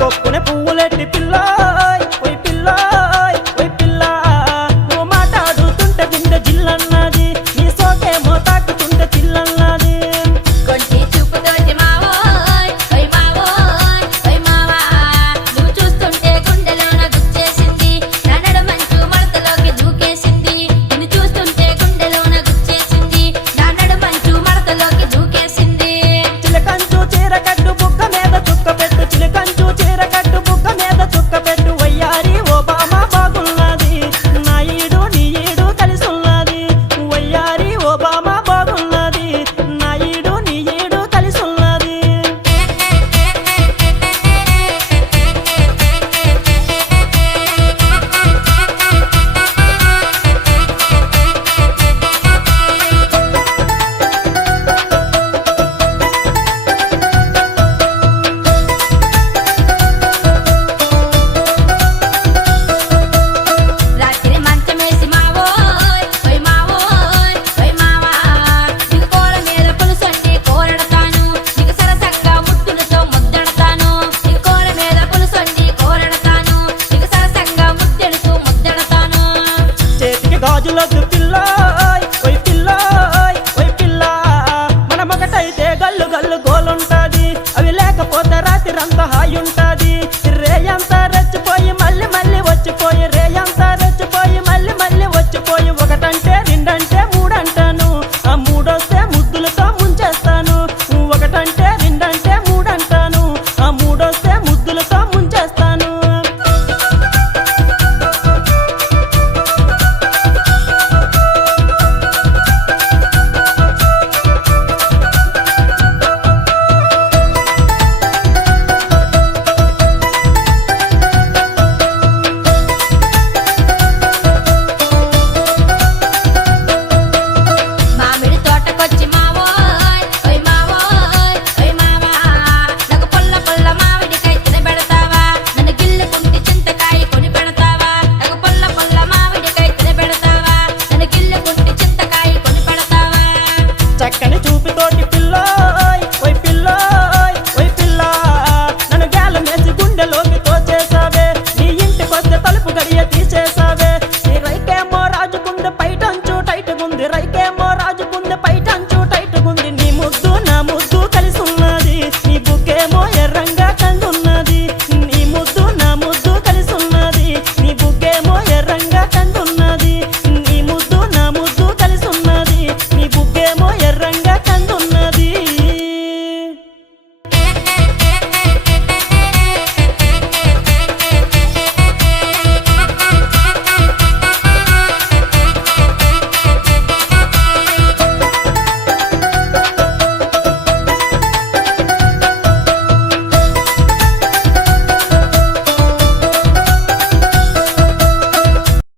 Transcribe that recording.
కొక్కునే పువ్వులెట్టి పిల్లాయ్ ఓయ్ పిల్లాయ్ ఓయ్ పిల్లా నువ్వు మాట్లాడుతుంటే గుండె జిల్లన్నది నీ సోకేమో తాకుతుంటే చిల్లన్నది కొంటి చూపుతోటి మావోయ్ ఓయ్ మావోయ్ ఓయ్ మావా నువ్వు చూస్తుంటే గుండెలోన గుచ్చేసింది నా నడుమంచు మడతలోకి దూకేసింది నిన్ను చూస్తుంటే గుండెలోన గుచ్చేసింది నా నడుమంచు మడతలోకి దూకేసింది చిలకంచు చీర కట్టు బుగ్గ మీద చుక్క పెట్టు చిలకంచు చీర కట్టు బుగ్గ మీద చుక్క పెట్టు వయ్యారి ఓబామా బాగున్నది నా ఈడు నీ ఈడు కలిసి ఉన్నది వయ్యారి ఓబామా బాగున్నది నా ఈడు నీ ఈడు కలిసి ఉన్నది రాత్రి మంచమేసి మావోయ్ ఓయ్ మావోయ్ ఓయ్ మావా నీకు కోల మీద పులుసొండి కోరడతాను నీకు సరసంగా ముద్దులతో ముద్దడతాను నీకు కోల మీద పులుసొండి కోరడతాను నీకు సరసంగా ముద్దెడుతూ ముద్దడతాను చేతికి గాజులొద్దు పిల్ల